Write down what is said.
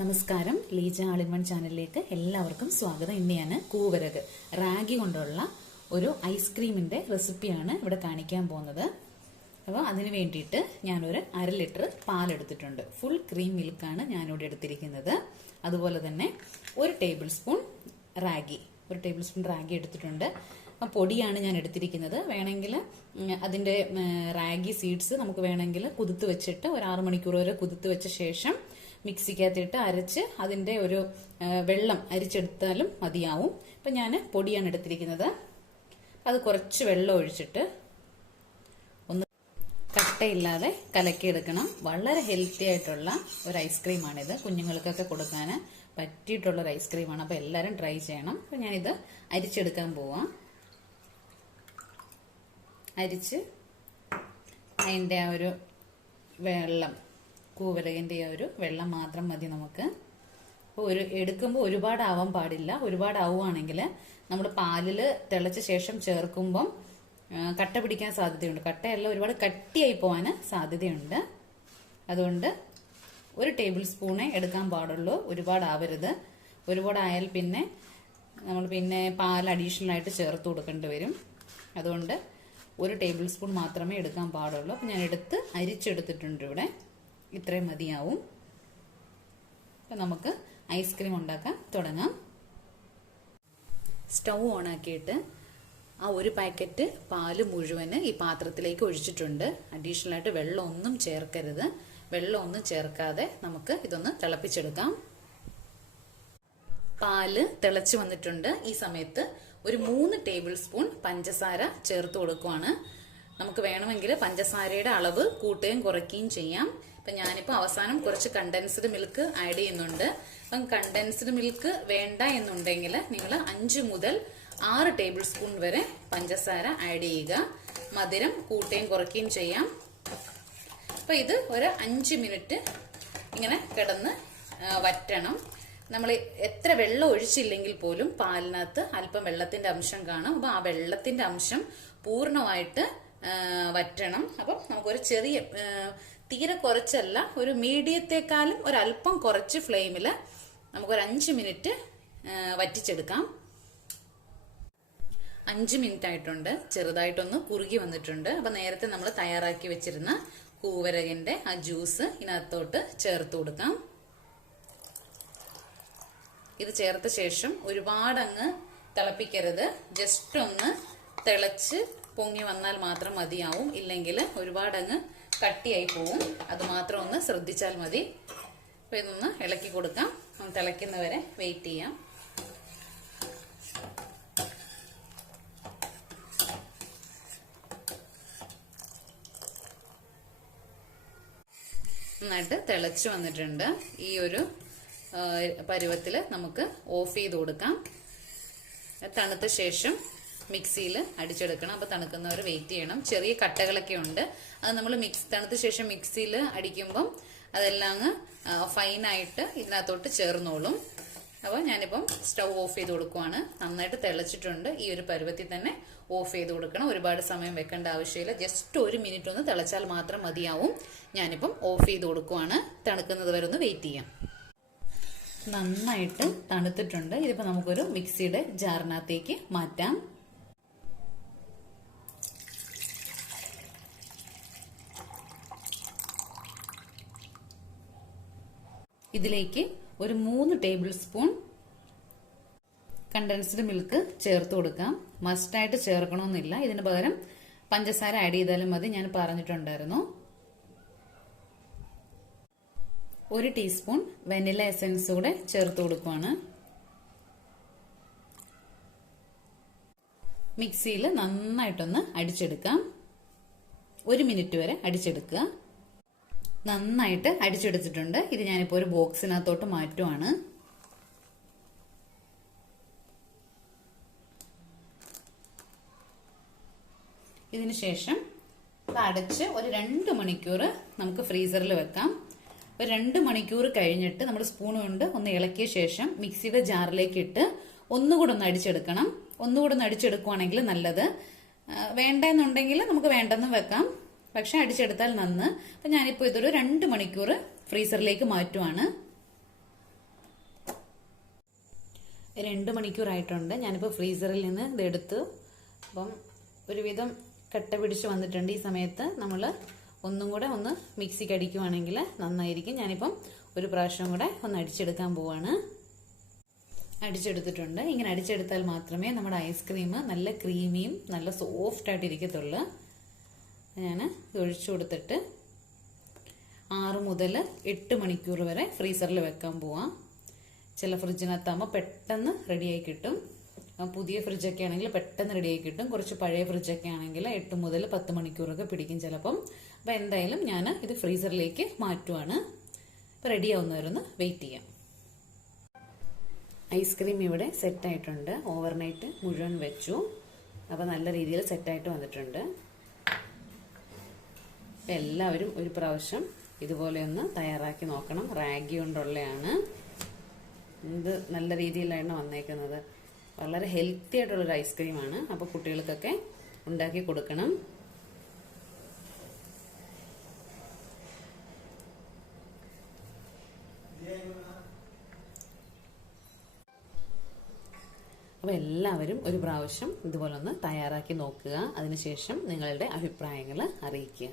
നമസ്കാരം, ലീജ ആൾ in one ചാനലിലേക്ക് എല്ലാവർക്കും സ്വാഗതം. ഇന്ന് ഞാൻ കൂവരക് റാഗി കൊണ്ടുള്ള ഒരു ഐസ്ക്രീമിന്റെ റെസിപ്പിയാണ് ഇവിടെ കാണിക്കാൻ പോകുന്നത്. അപ്പോൾ അതിന് വേണ്ടിയിട്ട് ഞാനൊരു 1/2 ലിറ്റർ പാലെടുത്തിട്ടുണ്ട്. ഫുൾ ക്രീം മിൽക്കാണ് ഞാനിവിടെ എടുത്തിരിക്കുന്നത്. അതുപോലെ തന്നെ 1 ടേബിൾ സ്പൂൺ റാഗി എടുത്തിട്ടുണ്ട്. പൊടിയാണ് ഞാൻ എടുത്തിരിക്കുന്നത്. വേണമെങ്കിൽ അതിൻ്റെ റാഗി സീഡ്സ് നമുക്ക് വേണമെങ്കിൽ കുതിർത്ത് വെച്ചിട്ട് ഒരു 6 മണിക്കൂർ വരെ കുതിർത്ത് വെച്ച ശേഷം മിക്സിക്കകത്തിട്ട് അരച്ച് അതിൻ്റെ ഒരു വെള്ളം അരിച്ചെടുത്താലും മതിയാവും. ഇപ്പം ഞാൻ പൊടിയാണ് എടുത്തിരിക്കുന്നത്. അത് കുറച്ച് വെള്ളം ഒഴിച്ചിട്ട് ഒന്ന് കട്ടയില്ലാതെ കലക്കിയെടുക്കണം. വളരെ ഹെൽത്തി ആയിട്ടുള്ള ഒരു ഐസ്ക്രീമാണിത്. കുഞ്ഞുങ്ങൾക്കൊക്കെ കൊടുക്കാൻ പറ്റിയിട്ടുള്ളൊരു ഐസ്ക്രീമാണ്. അപ്പോൾ എല്ലാവരും ട്രൈ ചെയ്യണം. അപ്പോൾ ഞാനിത് അരിച്ചെടുക്കാൻ പോവാം. അരിച്ച് അതിൻ്റെ ആ ഒരു വെള്ളം, കൂവരകിൻ്റെ ആ ഒരു വെള്ളം മാത്രം മതി നമുക്ക്. അപ്പോൾ എടുക്കുമ്പോൾ ഒരുപാട് ആവാൻ പാടില്ല. ഒരുപാട് ആവുകയാണെങ്കിൽ നമ്മൾ പാലിൽ തിളച്ച ശേഷം ചേർക്കുമ്പം കട്ട പിടിക്കാൻ സാധ്യതയുണ്ട്. കട്ടയല്ല, ഒരുപാട് കട്ടിയായി പോകാൻ സാധ്യതയുണ്ട്. അതുകൊണ്ട് 1 ടേബിൾ സ്പൂണേ എടുക്കാൻ പാടുള്ളൂ. ഒരുപാടാവരുത്. ഒരുപാടായാൽ പിന്നെ നമ്മൾ പാൽ അഡീഷണൽ ആയിട്ട് ചേർത്ത് കൊടുക്കേണ്ടി വരും. അതുകൊണ്ട് 1 ടേബിൾ സ്പൂൺ മാത്രമേ എടുക്കാൻ പാടുള്ളൂ. അപ്പം ഞാൻ അരിച്ചെടുത്തിട്ടുണ്ട്. ഇവിടെ ഇത്രയും മതിയാവും. അപ്പം നമുക്ക് ഐസ്ക്രീം ഉണ്ടാക്കാൻ തുടങ്ങാം. സ്റ്റൗ ഓണാക്കിയിട്ട് ആ 1 പാക്കറ്റ് പാല് മുഴുവന് ഈ പാത്രത്തിലേക്ക് ഒഴിച്ചിട്ടുണ്ട്. അഡീഷണൽ ആയിട്ട് വെള്ളമൊന്നും ചേർക്കരുത്. വെള്ളമൊന്നും ചേർക്കാതെ നമുക്ക് ഇതൊന്ന് തിളപ്പിച്ചെടുക്കാം. പാല് തിളച്ച് വന്നിട്ടുണ്ട്. ഈ സമയത്ത് ഒരു 3 ടേബിൾ സ്പൂൺ പഞ്ചസാര ചേർത്ത് കൊടുക്കുവാണ്. നമുക്ക് വേണമെങ്കിൽ പഞ്ചസാരയുടെ അളവ് കൂട്ടുകയും കുറയ്ക്കുകയും ചെയ്യാം. അപ്പം ഞാനിപ്പോൾ അവസാനം കുറച്ച് കണ്ടൻസ്ഡ് മിൽക്ക് ആഡ് ചെയ്യുന്നുണ്ട്. അപ്പം കണ്ടൻസ്ഡ് മിൽക്ക് വേണ്ട എന്നുണ്ടെങ്കിൽ നിങ്ങൾ 5 മുതൽ 6 ടേബിൾ സ്പൂൺ വരെ പഞ്ചസാര ആഡ് ചെയ്യുക. മധുരം കൂട്ടുകയും കുറയ്ക്കുകയും ചെയ്യാം. അപ്പം ഇത് ഒരു 5 മിനിറ്റ് ഇങ്ങനെ കിടന്ന് വറ്റണം. നമ്മൾ എത്ര വെള്ളം ഒഴിച്ചില്ലെങ്കിൽ പോലും പാലിനകത്ത് അല്പം വെള്ളത്തിന്റെ അംശം കാണും. അപ്പം ആ വെള്ളത്തിന്റെ അംശം പൂർണ്ണമായിട്ട് വറ്റണം. അപ്പം നമുക്കൊരു ചെറിയ, തീരെ കുറച്ചല്ല, ഒരു മീഡിയത്തെക്കാളും ഒരല്പം കുറച്ച് ഫ്ലെയിമിൽ നമുക്കൊരു 5 മിനിറ്റ് വറ്റിച്ചെടുക്കാം. 5 മിനിറ്റ് ആയിട്ടുണ്ട്. ചെറുതായിട്ടൊന്ന് കുറുകി വന്നിട്ടുണ്ട്. അപ്പം നേരത്തെ നമ്മൾ തയ്യാറാക്കി വെച്ചിരുന്ന കൂവരകിന്റെ ആ ജ്യൂസ് ഇതിനകത്തോട്ട് ചേർത്ത് കൊടുക്കാം. ഇത് ചേർത്ത ശേഷം ഒരുപാട് അങ്ങ് തിളപ്പിക്കരുത്. ജസ്റ്റ് ഒന്ന് തിളച്ച് പൊങ്ങി വന്നാൽ മാത്രം മതിയാവും. ഇല്ലെങ്കിൽ ഒരുപാട് അങ്ങ് കട്ടിയായി പോവും. അത് മാത്രം ഒന്ന് ശ്രദ്ധിച്ചാൽ മതി. അപ്പൊ ഇതൊന്ന് ഇളക്കി കൊടുക്കാം. തിളയ്ക്കുന്നവരെ വെയിറ്റ് ചെയ്യാം. നന്നായിട്ട് തിളച്ച് വന്നിട്ടുണ്ട്. ഈ ഒരു പരുവത്തില് നമുക്ക് ഓഫ് ചെയ്ത് കൊടുക്കാം. തണുത്ത ശേഷം മിക്സിയിൽ അടിച്ചെടുക്കണം. അപ്പൊ തണുക്കുന്നവർ വെയിറ്റ് ചെയ്യണം. ചെറിയ കട്ടകളൊക്കെ ഉണ്ട്. അത് നമ്മൾ തണുത്ത ശേഷം മിക്സിയിൽ അടിക്കുമ്പം അതെല്ലാം അങ്ങ് ഫൈനായിട്ട് ഇതിനകത്തോട്ട് ചേർന്നോളും. അപ്പോൾ ഞാനിപ്പം സ്റ്റൗ ഓഫ് ചെയ്ത് കൊടുക്കുവാണ്. നന്നായിട്ട് തിളച്ചിട്ടുണ്ട്. ഈ ഒരു പരുവത്തിൽ തന്നെ ഓഫ് ചെയ്ത് കൊടുക്കണം. ഒരുപാട് സമയം വെക്കേണ്ട ആവശ്യമില്ല. ജസ്റ്റ് 1 മിനിറ്റ് ഒന്ന് തിളച്ചാൽ മാത്രം മതിയാവും. ഞാനിപ്പം ഓഫ് ചെയ്ത് കൊടുക്കുവാണ്. തണുക്കുന്നത് വരെ ഒന്ന് വെയിറ്റ് ചെയ്യാം. നന്നായിട്ട് തണുത്തിട്ടുണ്ട്. ഇതിപ്പോ നമുക്കൊരു മിക്സിയുടെ ജാറിനകത്തേക്ക് മാറ്റാം. ഇതിലേക്ക് ഒരു 3 ടേബിൾ സ്പൂൺ കണ്ടൻസ്ഡ് മിൽക്ക് ചേർത്ത് കൊടുക്കാം. മസ്റ്റായിട്ട് ചേർക്കണമെന്നില്ല. ഇതിന് പകരം പഞ്ചസാര ആഡ് ചെയ്താലും മതി. ഞാൻ പറഞ്ഞിട്ടുണ്ടായിരുന്നു. 1 ടീസ്പൂൺ വെനില എസൻസ് കൂടെ ചേർത്ത് കൊടുക്കുവാണ്. മിക്സിയിൽ നന്നായിട്ടൊന്ന് അടിച്ചെടുക്കാം. 1 മിനിറ്റ് വരെ അടിച്ചെടുക്കുക. നന്നായിട്ട് അടിച്ചെടുത്തിട്ടുണ്ട്. ഇത് ഞാനിപ്പോൾ ഒരു ബോക്സിനകത്തോട്ട് മാറ്റുവാണ്. ഇതിന് ശേഷം ഇത് അടച്ച് ഒരു 2 മണിക്കൂർ നമുക്ക് ഫ്രീസറിൽ വെക്കാം. ഒരു 2 മണിക്കൂർ കഴിഞ്ഞിട്ട് നമ്മൾ സ്പൂൺ കൊണ്ട് ഒന്ന് ഇളക്കിയ ശേഷം മിക്സിയുടെ ജാറിലേക്ക് ഇട്ട് ഒന്നുകൂടെ ഒന്ന് അടിച്ചെടുക്കണം. ഒന്നുകൂടെ ഒന്ന് അടിച്ചെടുക്കുവാണെങ്കിൽ നല്ലത്. വേണ്ടെന്നുണ്ടെങ്കിൽ നമുക്ക് വേണ്ടെന്നും വെക്കാം. പക്ഷെ അടിച്ചെടുത്താൽ നന്ന്. അപ്പം ഞാനിപ്പോൾ ഇതൊരു 2 മണിക്കൂർ ഫ്രീസറിലേക്ക് മാറ്റുവാണ്. 2 മണിക്കൂറായിട്ടുണ്ട്. ഞാനിപ്പോൾ ഫ്രീസറിൽ നിന്ന് ഇതെടുത്തു. അപ്പം ഒരുവിധം കട്ട പിടിച്ച് വന്നിട്ടുണ്ട്. ഈ സമയത്ത് നമ്മൾ ഒന്നും കൂടെ ഒന്ന് മിക്സിക്ക് അടിക്കുവാണെങ്കിൽ നന്നായിരിക്കും. ഞാനിപ്പം ഒരു പ്രാവശ്യം കൂടെ ഒന്ന് അടിച്ചെടുക്കാൻ പോവാണ്. അടിച്ചെടുത്തിട്ടുണ്ട്. ഇങ്ങനെ അടിച്ചെടുത്താൽ മാത്രമേ നമ്മുടെ ഐസ്ക്രീം നല്ല ക്രീമിയും നല്ല സോഫ്റ്റ് ആയിട്ട് ഇരിക്കത്തുള്ളൂ. ഞാൻ ഒഴിച്ചു കൊടുത്തിട്ട് 6 മുതൽ 8 മണിക്കൂർ വരെ ഫ്രീസറിൽ വെക്കാൻ പോവാം. ചില ഫ്രിഡ്ജിനകത്താകുമ്പോൾ പെട്ടെന്ന് റെഡിയായി കിട്ടും. പുതിയ ഫ്രിഡ്ജൊക്കെ ആണെങ്കിൽ പെട്ടെന്ന് റെഡിയായി കിട്ടും. കുറച്ച് പഴയ ഫ്രിഡ്ജൊക്കെ ആണെങ്കിൽ 8 മുതൽ 10 മണിക്കൂറൊക്കെ പിടിക്കും ചിലപ്പം. അപ്പം എന്തായാലും ഞാൻ ഇത് ഫ്രീസറിലേക്ക് മാറ്റുവാണ്. അപ്പം റെഡിയാവുന്നവരൊന്ന് വെയിറ്റ് ചെയ്യാം. ഐസ്ക്രീം ഇവിടെ സെറ്റായിട്ടുണ്ട്. ഓവർനൈറ്റ് മുഴുവൻ വെച്ചു. അപ്പോൾ നല്ല രീതിയിൽ സെറ്റായിട്ട് വന്നിട്ടുണ്ട്. അപ്പം എല്ലാവരും ഒരു പ്രാവശ്യം ഇതുപോലെ ഒന്ന് തയ്യാറാക്കി നോക്കണം. റാഗി കൊണ്ടുള്ളതാണ്. ഇത് നല്ല രീതിയിലാണ് വന്നേക്കുന്നത്. വളരെ ഹെൽത്തി ആയിട്ടുള്ളൊരു ഐസ്ക്രീമാണ്. അപ്പോൾ കുട്ടികൾക്കൊക്കെ ഉണ്ടാക്കി കൊടുക്കണം. അപ്പോൾ എല്ലാവരും ഒരു പ്രാവശ്യം ഇതുപോലെ ഒന്ന് തയ്യാറാക്കി നോക്കുക. അതിനുശേഷം നിങ്ങളുടെ അഭിപ്രായങ്ങൾ അറിയിക്കുക.